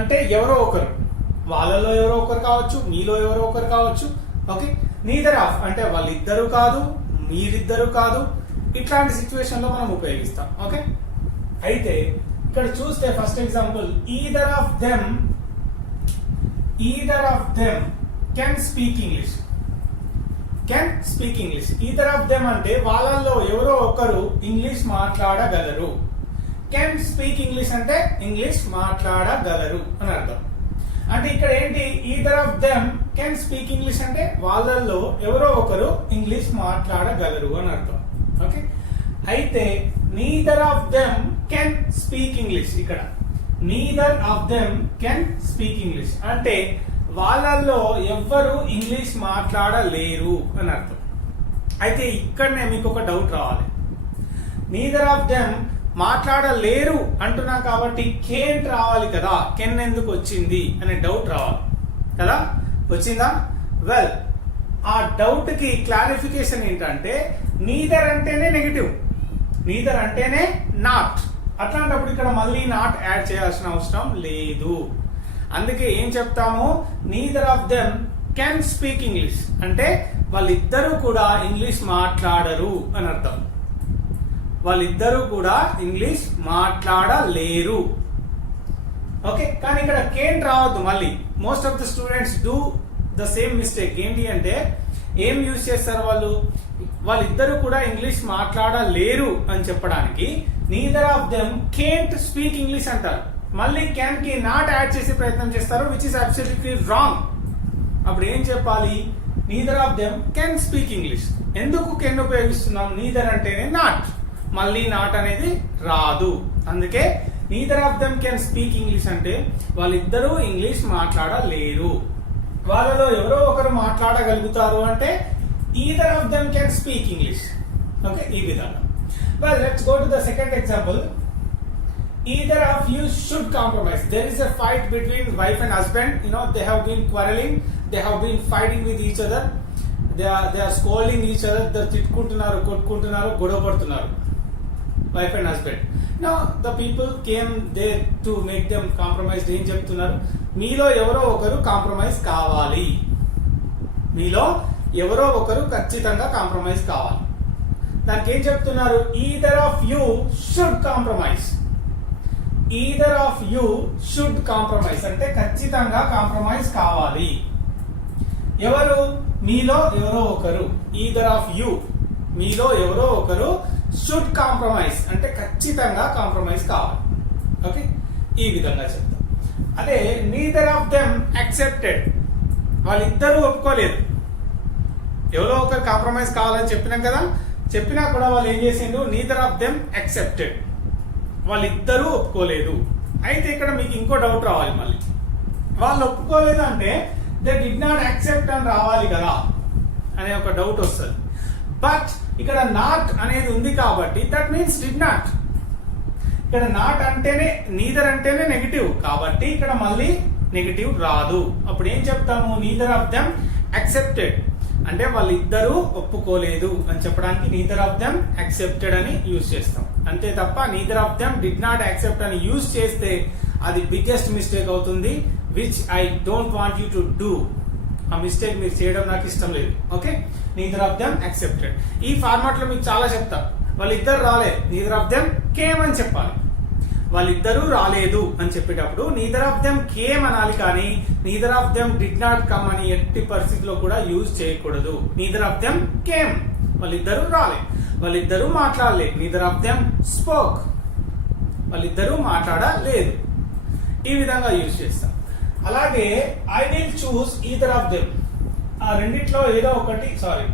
అంటే ఎవరో ఒకరు. వాళ్ళలో ఎవరో ఒకరు కావచ్చు మీలో ఎవరో ఒకరు కావచ్చు. ఓకే? నీదర్ ఆఫ్ అంటే వాళ్ళిద్దరు కాదు మీరిద్దరు కాదు. ఇట్లాంటి సిచ్యువేషన్లో మనం ఉపయోగిస్తాం. ఓకే? అయితే ఇక్కడ చూస్తే first example either of them either of them can speak English can speak English either of them అంటే వాళ్ళల్లో ఎవరో ఒకరు ఇంగ్లీష్ మాట్లాడగలరు. కెన్ స్పీక్ ఇంగ్లీష్ అంటే ఇంగ్లీష్ మాట్లాడగలరు అని అర్థం. అంటే ఇక్కడ ఏంటి? Either of them can speak English అంటే వాళ్ళల్లో ఎవరో ఒకరు ఇంగ్లీష్ మాట్లాడగలరు అని అర్థం. ఓకే అయితే neither of them can speak English ఇక్కడ. Neither of them can speak English అంటే వాళ్ళల్లో ఎవ్వరు ఇంగ్లీష్ మాట్లాడలేరు అని అర్థం. అయితే ఇక్కడనే మీకు ఒక డౌట్ రావాలి. నీదర్ ఆఫ్ దెమ్ మాట్లాడలేరు అంటున్నా కాబట్టి కేన్ రావాలి కదా. కెన్ ఎందుకు వచ్చింది అనే డౌట్ రావాలి. కదా? వచ్చిందా? వెల్ ఆ డౌట్కి క్లారిఫికేషన్ ఏంటంటే నీదర్ అంటేనే నెగిటివ్ నీదర్ అంటేనే నాట్ అట్లాంటప్పుడు ఇక్కడ మళ్ళీ నాట్ యాడ్ చేయాల్సిన అవసరం లేదు. అందుకే ఏం చెప్తాము? Neither of them can speak English అంటే వాళ్ళిద్దరూ కూడా ఇంగ్లీష్ మాట్లాడరు అని అర్థం. వాళ్ళిద్దరూ కూడా ఇంగ్లీష్ మాట్లాడలేరు. ఓకే కానీ ఇక్కడ కేంట్ రావద్దు మళ్ళీ. Most of the students do the same mistake ఏంటి అంటే ఏం యూజ్ చేస్తారు వాళ్ళు? వాళ్ళిద్దరూ కూడా ఇంగ్లీష్ మాట్లాడలేరు అని చెప్పడానికి neither of them can't speak English అంటారు. మళ్ళీ క్యాన్కి నాట్ యాడ్ చేసే ప్రయత్నం చేస్తారు విచ్ ఇస్ అబ్సల్యూట్లీ రాంగ్ అప్పుడు ఏం చెప్పాలి? Neither of them can speak English ఎందుకు కెన్ ఉపయోగిస్తున్నాం? నీదర్ అంటేనే నాట్ మళ్ళీ నాట్ అనేది రాదు. అందుకే neither of them can speak English అంటే వాళ్ళిద్దరూ ఇంగ్లీష్ మాట్లాడలేరు. వాళ్ళలో ఎవరో ఒకరు మాట్లాడగలుగుతారు అంటే either of them can speak English okay ఈ విధంగా let's go the second example either of you should compromise there is a fight between wife and husband you know they have been quarrelling they have been fighting with each other they are scolding each other there తిట్టుకుంటున్నారు కొట్టుకుంటున్నారు గొడవ పడుతున్నారు. Wife and husband నా the people came they to make them compromise ఏం చెప్తున్నారు? మీలో ఎవరో ఒకరు కాంప్రమైజ్ కావాలి. మీలో ఎవరో ఒకరు ఖచ్చితంగా కాంప్రమైజ్ కావాలి. దానికి ఏం చెప్తున్నారు? Either of you should compromise either of you should compromise అంటే ఖచ్చితంగా కాంప్రమైజ్ కావాలి. ఎవరు? మీలో ఎవరో ఒకరు. ఈదర్ ఆఫ్ యూ మీలో ఎవరో ఒకరు షుడ్ కాంప్రమైజ్ అంటే ఖచ్చితంగా కాంప్రమైజ్ కావాలి. ఓకే ఈ విధంగా చెప్తాం. అదే నీదర్ ఆఫ్ దెమ్ యాక్సెప్టెడ్ వాళ్ళిద్దరూ ఒప్పుకోలేదు. ఎవరో ఒకరు కాంప్రమైజ్ కావాలని చెప్పినాం కదా? చెప్పినా కూడా వాళ్ళు ఏం చేసిండ్రు? నీదర్ ఆఫ్ దెమ్ యాక్సెప్టెడ్ వాళ్ళిద్దరూ ఒప్పుకోలేదు. అయితే ఇక్కడ మీకు ఇంకో డౌట్ రావాలి మళ్ళీ. వాళ్ళు ఒప్పుకోలేదు అంటే దే డిడ్ నాట్ యాక్సెప్ట్ అని రావాలి కదా? అనే ఒక డౌట్ వస్తుంది. బట్ ఇక్కడ నాట్ అనేది ఉంది కాబట్టి దట్ మీన్స్ డిడ్ నాట్ ఇక్కడ నాట్ అంటేనే నీదర్ అంటేనే నెగిటివ్ కాబట్టి ఇక్కడ మళ్ళీ నెగిటివ్ రాదు. అప్పుడు ఏం చెప్తాము? నీదర్ ఆఫ్ దెమ్ యాక్సెప్టెడ్ అంటే వాళ్ళిద్దరూ ఒప్పుకోలేదు అని చెప్పడానికి నీదర్ ఆఫ్ దెమ్ యాక్సెప్టెడ్ అని యూజ్ చేస్తాం. అంతే తప్ప neither of them did not accept అని యూజ్ చేస్తే అది బిగ్గెస్ట్ మిస్టేక్ అవుతుంది which I don't want you to do ఆ మిస్టేక్ మీరు చేయడం నాకు ఇష్టం లేదు. Okay neither of them accepted ఈ ఫార్మాట్లో మీకు చాలా చెప్తా. వాళ్ళిద్దరు రాలేదు నీదర్ ఆఫ్ దెమ్ కేమ్ అని చెప్పాలి. వాళ్ళిద్దరూ రాలేదు అని చెప్పేటప్పుడు నీదర్ ఆఫ్ దెమ్ కేమ్ అనాలి కానీ neither of them did not come అని ఎట్టి పరిస్థితిలో కూడా యూజ్ చేయకూడదు. నీదర్ ఆఫ్ దెమ్ కేమ్ వాళ్ళిద్దరూ రాలే. వాళ్ళిద్దరూ మాట్లాడలేదు నీదర్ ఆఫ్ దెమ్ స్పోక్ వాళ్ళిద్దరూ మాట్లాడలేదు. ఈ విధంగా యూజ్ చేస్తాం. అలాగే I will choose either of them ఆ రెండిట్లో ఏదో ఒకటి sorry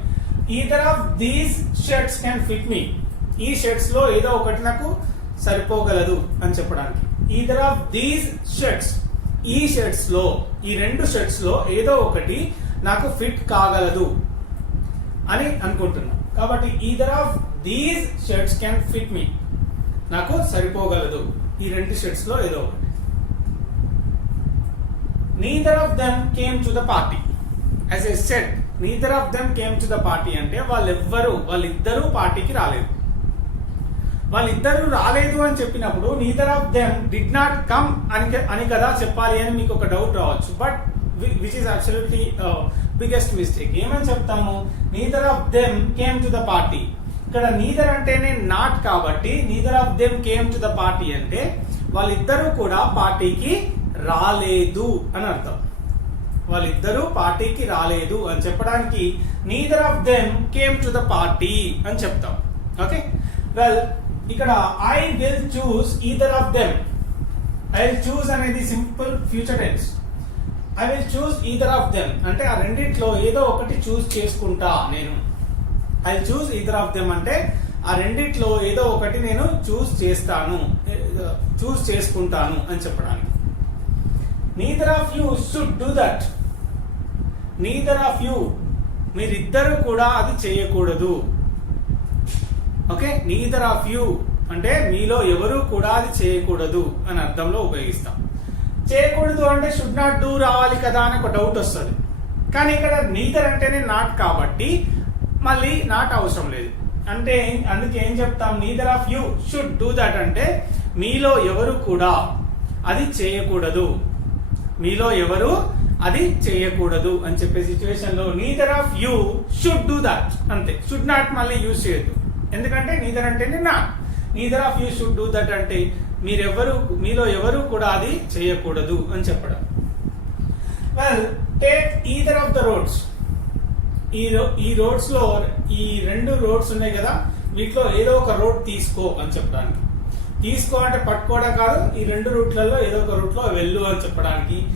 either of these shirts can fit me ఈ షర్ట్స్లో ఏదో ఒకటి నాకు సరిపోగలదు అని చెప్పడానికి. ఈదర్ ఆఫ్ దీస్ షర్ట్స్ ఈ షర్ట్స్లో ఈ రెండు షర్ట్స్లో ఏదో ఒకటి నాకు ఫిట్ కాగలదు అని అనుకుంటున్నా. కాబట్టి either of these shirts can fit me నాకు సరిపోగలదు ఈ రెండు షర్ట్స్లో ఏదో ఒకటి. Neither of them came to the party as a set neither of them came to the party అంటే వాళ్ళెవ్వరు వాళ్ళిద్దరూ పార్టీకి రాలేదు. వాళ్ళిద్దరూ రాలేదు అని చెప్పినప్పుడు neither of them did not come అని అని కదా చెప్పాలి అని మీకు ఒక డౌట్ రావచ్చు. But which is absolutely biggest mistake ఏమని చెప్తాము? Neither of them came to the party ఇక్కడ నీదర్ అంటేనే నాట్ కాబట్టి neither of them came to the party అంటే వాళ్ళిద్దరూ కూడా పార్టీకి రాలేదు అని అర్థం. వాళ్ళిద్దరూ పార్టీకి రాలేదు అని చెప్పడానికి neither of them came to the party అని చెప్తాం. ఓకే వెల్ ఇక్కడ I will choose either of them I will choose అనేది simple future tense I will choose either of them అంటే ఆ రెండిట్లో ఏదో ఒకటి చూస్ చేసుకుంటా నేను. I choose either of them అంటే ఆ రెండిట్లో ఏదో ఒకటి నేను చూస్ చేస్తాను. చూస్ చేసుకుంటాను అని చెప్పడానికి. Neither of you should do that neither of you మీరిద్దరు కూడా అది చేయకూడదు. ఓకే నీదర్ ఆఫ్ యూ అంటే మీలో ఎవరు కూడా అది చేయకూడదు అని అర్థంలో ఉపయోగిస్తాం. చేయకూడదు అంటే షుడ్ నాట్ డూ రావాలి కదా అని ఒక డౌట్ వస్తుంది. కానీ ఇక్కడ నీదర్ అంటేనే నాట్ కాబట్టి మళ్ళీ నాట్ అవసరం లేదు. అంటే అందుకే ఏం చెప్తాం? Neither of you should do that అంటే మీలో ఎవరు కూడా అది చేయకూడదు. మీలో ఎవరు అది చేయకూడదు అని చెప్పే సిచ్యువేషన్లో neither of you should do that అంతే. షుడ్ నాట్ మళ్ళీ యూజ్ చేయొద్దు. ఎందుకంటే నీదర్ అంటేనే నా neither of you should do that అంటే మీరెవరు మీలో ఎవరు కూడా అది చేయకూడదు అని చెప్పడం. Well take either of the roads ఈ రో- ఈ రోడ్స్లో ఈ రెండు రోడ్స్ ఉన్నాయి కదా వీటిలో ఏదో ఒక రోడ్ తీసుకో అని చెప్పడానికి. తీసుకో అంటే పట్టుకోవడం కాదు ఈ రెండు రూట్లలో ఏదో ఒక రూట్లో వెళ్ళు అని చెప్పడానికి.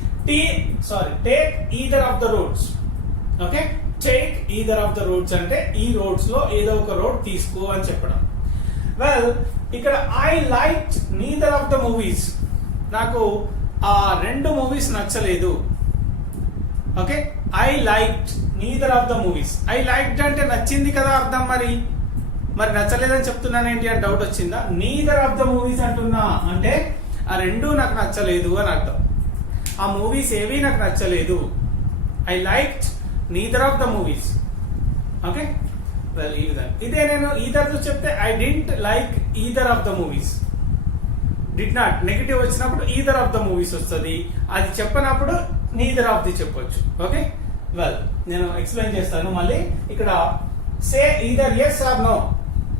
Sorry take either of the roads okay take either of the roads అంటే ఈ రోడ్స్లో ఏదో ఒక రోడ్ తీసుకో అని చెప్పడం. వెల్ ఇక్కడ I like neither of the movies నాకు ఆ రెండు మూవీస్ నచ్చలేదు. Okay I like neither of the movies I liked అంటే నచ్చింది కదా అర్థం మరి? మరి నచ్చలేదని చెప్తున్నాను ఏంటి అని డౌట్ వచ్చిందా? నీదర్ ఆఫ్ ద మూవీస్ అంటున్నా. అంటే ఆ రెండు నాకు నచ్చలేదు అని అర్థం. ఆ మూవీస్ ఏవి నాకు నచ్చలేదు. I like neither of the movies okay well ఈ విధంగా ఇదే నేను ఈదర్ చెప్తే I didn't like either of the movies did not negative వచ్చినప్పుడు ఈదర్ ఆఫ్ ద మూవీస్ వస్తుంది. అది చెప్పనప్పుడు నీదర్ ఆఫ్ ది చెప్పొచ్చు. ఓకే వెల్ నేను ఎక్స్ప్లెయిన్ చేస్తాను మళ్ళీ. ఇక్కడ say either yes or no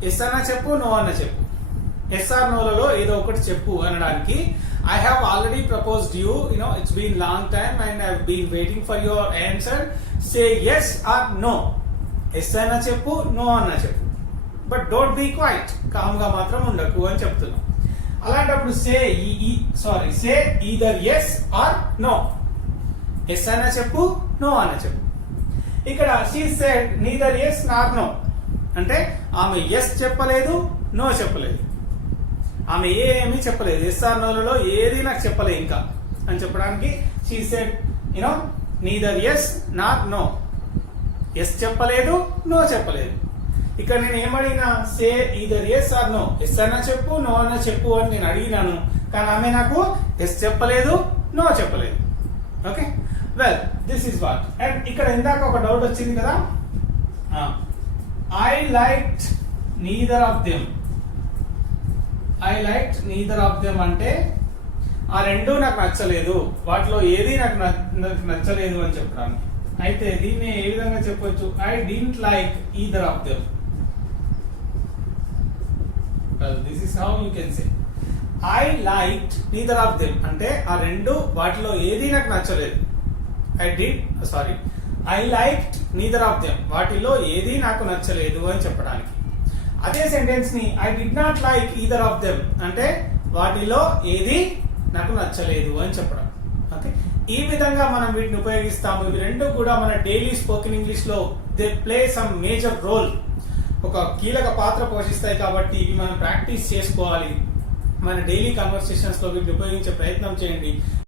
yes అన్న చెప్పు నో అన్న చెప్పు. ఎస్ ఆర్ నోలలో ఏదో ఒకటి చెప్పు అనడానికి. I have already proposed you know, it's been long time and I've been waiting for your answer. Say yes or no yes అయినా చెప్పు నో అన్న చెప్పు. బట్ డోంట్ బీ క్వైట్ కామ్గా మాత్రం ఉండకు అని చెప్తున్నాం. అలాంటప్పుడు సే ఈ sorry say either yes or no yes అయినా చెప్పు నో అన్న చెప్పు. ఇక్కడ she said neither yes nor no అంటే ఆమె ఎస్ చెప్పలేదు నో చెప్పలేదు. ఆమె ఏమీ చెప్పలేదు. ఎస్ ఆర్ నోలలో ఏది నాకు చెప్పలేదు ఇంకా. అని చెప్పడానికి she said you know neither yes not no yes చెప్పలేదు నో చెప్పలేదు. ఇక్కడ నేను ఏమడిగినా say either yes or no yes అన్నా చెప్పు నో అన్నా చెప్పు అని నేను అడిగినాను. కానీ ఆమె నాకు ఎస్ చెప్పలేదు నో చెప్పలేదు. Okay well this is what and ఇక్కడ ఇందాక ఒక డౌట్ వచ్చింది కదా? I like neither of them I like neither of them అంటే ఆ రెండు నాకు నచ్చలేదు. వాటిలో ఏది నాకు నాకు నచ్చలేదు అని చెప్పడానికి అయితే దీన్ని ఏ విధంగా చెప్పొచ్చు? I didn't like either of them this is how you can say I like neither of them అంటే ఆ రెండు వాటిలో ఏది నాకు నచ్చలేదు. I did sorry I like neither of them వాటిలో ఏది నాకు నచ్చలేదు అని చెప్పడానికి. అదే సెంటెన్స్ని I did not like either of them అంటే వాటిలో ఏది నాకు నచ్చలేదు అని చెప్పడం. ఓకే? ఈ విధంగా మనం వీటిని ఉపయోగిస్తాము. ఇవి రెండు కూడా మన డైలీ స్పోకెన్ ఇంగ్లీష్లో they play some major role ఒక కీలక పాత్ర పోషిస్తాయి కాబట్టి ఇవి మనం ప్రాక్టీస్ చేసుకోవాలి. మన డైలీ కన్వర్సేషన్స్లో వీటిని ఉపయోగించే ప్రయత్నం చేయండి.